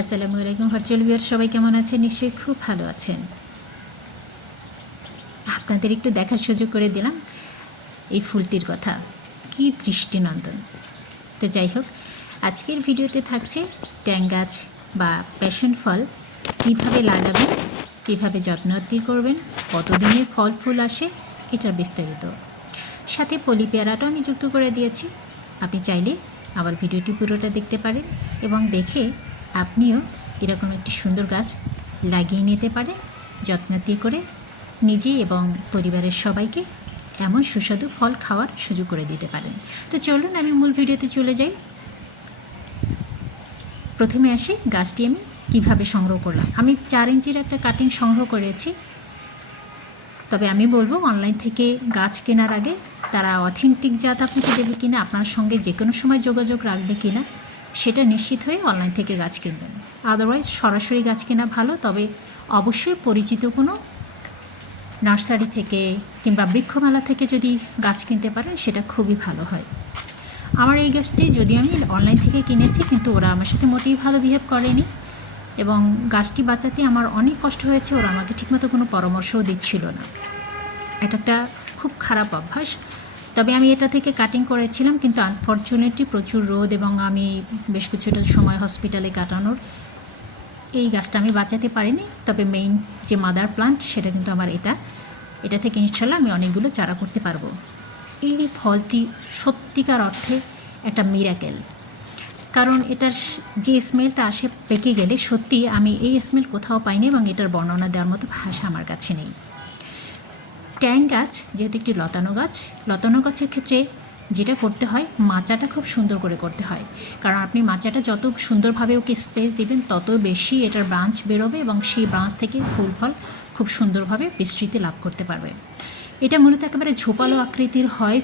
আসসালামু আলাইকুম virtual viewer, সবাই কেমন আছেন? নিশ্চয়ই খুব ভালো আছেন। আপনাদের একটু দেখার সুযোগ করে দিলাম এই ফুলটির কথা, কি দৃষ্টিনন্দন। তো যাই হোক, আজকের ভিডিওতে থাকছে ট্যাং গাছ বা প্যাশন ফল কীভাবে লাগাবেন, কীভাবে যত্নআত্তি করবেন, কতদিনের ফল ফুল আসে, এটার বিস্তারিত। সাথে পলি পেয়ারাটাও আমি যুক্ত করে দিয়েছি। আপনি চাইলে আবার ভিডিওটি পুরোটা দেখতে পারেন এবং দেখে আপনিও এরকম একটি সুন্দর গাছ লাগিয়ে নিতে পারেন, যত্নাত্তি করে নিজে এবং পরিবারের সবাইকে এমন সুস্বাদু ফল খাওয়ার সুযোগ করে দিতে পারেন। তো চলুন আমি মূল ভিডিওতে চলে যাই। প্রথমে আসি গাছটি আমি কিভাবে সংগ্রহ করলাম। আমি 4 ইঞ্চির একটা কাটিং সংগ্রহ করেছি। তবে আমি বলবো অনলাইন থেকে গাছ কেনার আগে তারা অথেন্টিক জাত আপনাকে দেবে কিনা, আপনার সঙ্গে যে কোনো সময় যোগাযোগ রাখবে কিনা, সেটা নিশ্চিত হয়ে অনলাইন থেকে গাছ কিনবেন। আদারওয়াইজ সরাসরি গাছ কেনা ভালো, তবে অবশ্যই পরিচিত কোনো নার্সারি থেকে কিংবা বৃক্ষমেলা থেকে যদি গাছ কিনতে পারেন সেটা খুবই ভালো হয়। আমার এই গাছটি যদি আমি অনলাইন থেকে কিনেছি, কিন্তু ওরা আমার সাথে মোটেই ভালো বিহেভ করেনি এবং গাছটি বাঁচাতে আমার অনেক কষ্ট হয়েছে। ওরা আমাকে ঠিকমতো কোনো পরামর্শও দিচ্ছিল না। এটা একটা খুব খারাপ অভ্যাস। তবে আমি এটা থেকে কাটিং করেছিলাম, কিন্তু আনফর্চুনেটলি প্রচুর রোদ এবং আমি বেশ কিছুটা সময় হসপিটালে কাটানোর এই গাছটা আমি বাঁচাতে পারিনি। তবে মেইন যে মাদার প্লান্ট সেটা কিন্তু আমার এটা থেকে ইনশাল্লাহ আমি অনেকগুলো চারা করতে পারবো। এই ফলটি সত্যিকার অর্থে একটা মিরাকেল, কারণ এটার যে স্মেলটা আসে পেকে গেলে, সত্যি আমি এই স্মেল কোথাও পাইনি এবং এটার বর্ণনা দেওয়ার মতো ভাষা আমার কাছে নেই। ট্যাং গাছ যেহেতু একটি লতানো গাছের ক্ষেত্রে যেটা করতে হয়, মাচাটা খুব সুন্দর করে করতে হয়। কারণ আপনি মাচাটা যত সুন্দরভাবে ওকে স্পেস দিবেন, তত বেশি এটার ব্রাঞ্চ বেরোবে এবং সেই ব্রাঞ্চ থেকে ফুল ফল খুব সুন্দরভাবে বিস্তৃতি লাভ করতে পারবে। এটা মূলত একেবারে ঝোপালো আকৃতির হয়,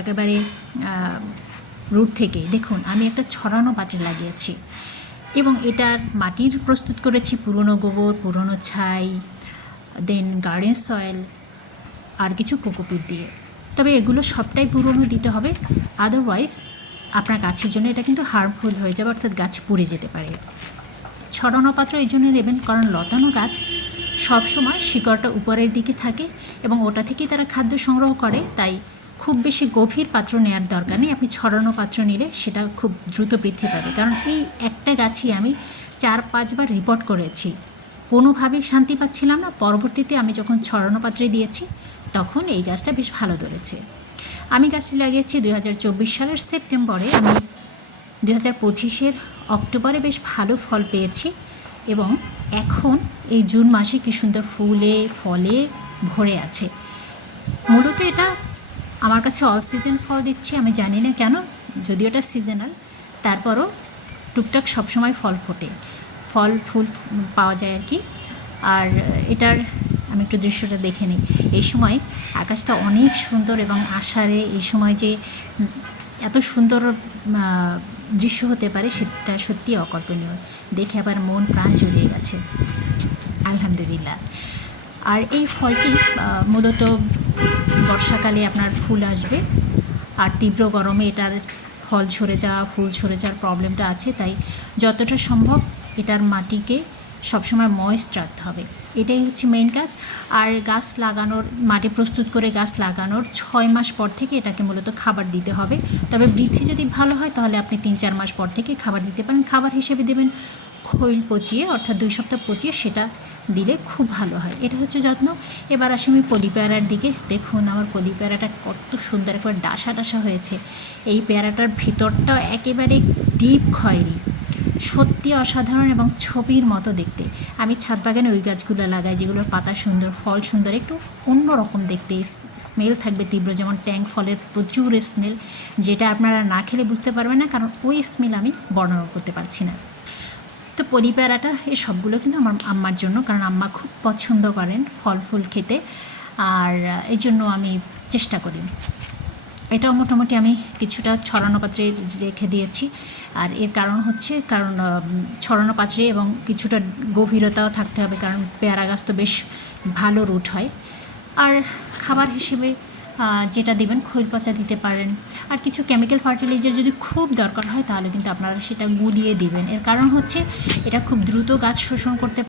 একেবারে রুট থেকে। দেখুন, আমি একটা ছড়ানো পাত্রে লাগিয়েছি এবং এটার মাটির প্রস্তুত করেছি পুরনো গোবর, পুরনো ছাই, দেন গার্ডেন সয়েল আর কিছু কোকোপিট দিয়ে। তবে এগুলো সবটাই পুরনো দিতে হবে, আদারওয়াইজ আপনার গাছের জন্য এটা কিন্তু হার্মফুল হয়ে যাবে, অর্থাৎ গাছ পুড়ে যেতে পারে। ছড়ানো পাত্র এই জন্য নেবেন কারণ লতানো গাছ সবসময় শিকড়টা উপরের দিকে থাকে এবং ওটা থেকেই তারা খাদ্য সংগ্রহ করে, তাই খুব বেশি গভীর পাত্র নেওয়ার দরকার নেই। আপনি ছড়ানো পাত্র নিলে সেটা খুব দ্রুত বৃদ্ধি পাবে। কারণ এই একটা গাছই আমি 4-5 বার রিপোর্ট করেছি, কোনোভাবেই শান্তি পাচ্ছিলাম না। পরবর্তীতে আমি যখন ছড়ানো পাত্রে দিয়েছি, তখন এই গাছটা বেশ ভালো ধরেছে। আমি গাছটি লাগিয়েছি 2024 সালের সেপ্টেম্বরে। আমি 2025-এর অক্টোবরে বেশ ভালো ফল পেয়েছি এবং এখন এই জুন মাসে কি সুন্দর ফুলে ফলে ভরে আছে। মূলত এটা আমার কাছে অল সিজন ফল দিচ্ছে, আমি জানি না কেন, যদিও এটা সিজনাল, তারপরও টুকটাক সবসময় ফল ফোটে, ফল ফুল পাওয়া যায় আর কি। আর এটার আমি একটু দৃশ্যটা দেখে নিই। এই সময় আকাশটা অনেক সুন্দর এবং আষাঢ়ে এই সময় যে এত সুন্দর দৃশ্য হতে পারে সেটা সত্যি অকল্পনীয়। দেখে আবার মন প্রাণ জুড়িয়ে গেছে, আলহামদুলিল্লাহ। আর এই ফলটি মূলত বর্ষাকালে আপনার ফুল আসবে, আর তীব্র গরমে এটার ফল ঝরে যাওয়া, ফুল ঝরে যাওয়ার প্রবলেমটা আছে। তাই যতটা সম্ভব এটার মাটিকে সবসময় ময়েস্ট রাখতে হবে, এটাই হচ্ছে মেইন কাজ। আর গাছ লাগানোর, মাটি প্রস্তুত করে গাছ লাগানোর 6 মাস পর থেকে এটাকে মূলত খাবার দিতে হবে। তবে বৃদ্ধি যদি ভালো হয় তাহলে আপনি 3-4 মাস পর থেকে খাবার দিতে পারেন। খাবার হিসেবে দেবেন খৈল পচিয়ে, অর্থাৎ 2 সপ্তাহ পচিয়ে, সেটা দিলে খুব ভালো হয়। এটা হচ্ছে যত্ন। এবার আসি আমি পলি পেয়ারার দিকে। দেখুন আমার পলি পেয়ারাটা কত সুন্দর একবার ডাসা ডাসা হয়েছে। এই পেয়ারাটার ভিতরটাও একেবারে ডিপ খয়েরি, সত্যি অসাধারণ এবং ছবির মতো দেখতে। আমি ছাদ বাগানে ওই গাছগুলো লাগাই যেগুলোর পাতা সুন্দর, ফল সুন্দর, একটু অন্যরকম দেখতে, স্মেল থাকবে তীব্র, যেমন ট্যাং ফলের প্রচুর স্মেল, যেটা আপনারা না খেলে বুঝতে পারবেন না, কারণ ওই স্মেল আমি বর্ণনা করতে পারছি না। তো পলি পেয়ারাটা এই সবগুলো কিন্তু আমার আম্মার জন্য, কারণ আম্মা খুব পছন্দ করেন ফল ফুল খেতে, আর এই জন্য আমি চেষ্টা করি। এটাও মোটামুটি আমি কিছুটা ছড়ানো পাত্রে রেখে দিয়েছি। আর এর কারণ হচ্ছে, কারণ ছড়ানো পাত্রে এবং কিছুটা গভীরতাও থাকতে হবে, কারণ পেয়ারা গাছ তো বেশ ভালো রুট হয়। আর খাবার হিসেবে যেটা দেবেন খৈল পচা দিতে পারেন। আর কিছু কেমিক্যাল ফার্টিলাইজার যদি খুব দরকার হয় তাহলে কিন্তু আপনারা সেটা গুলিয়ে দিবেন। এর কারণ হচ্ছে এটা খুব দ্রুত গাছ শোষণ করতে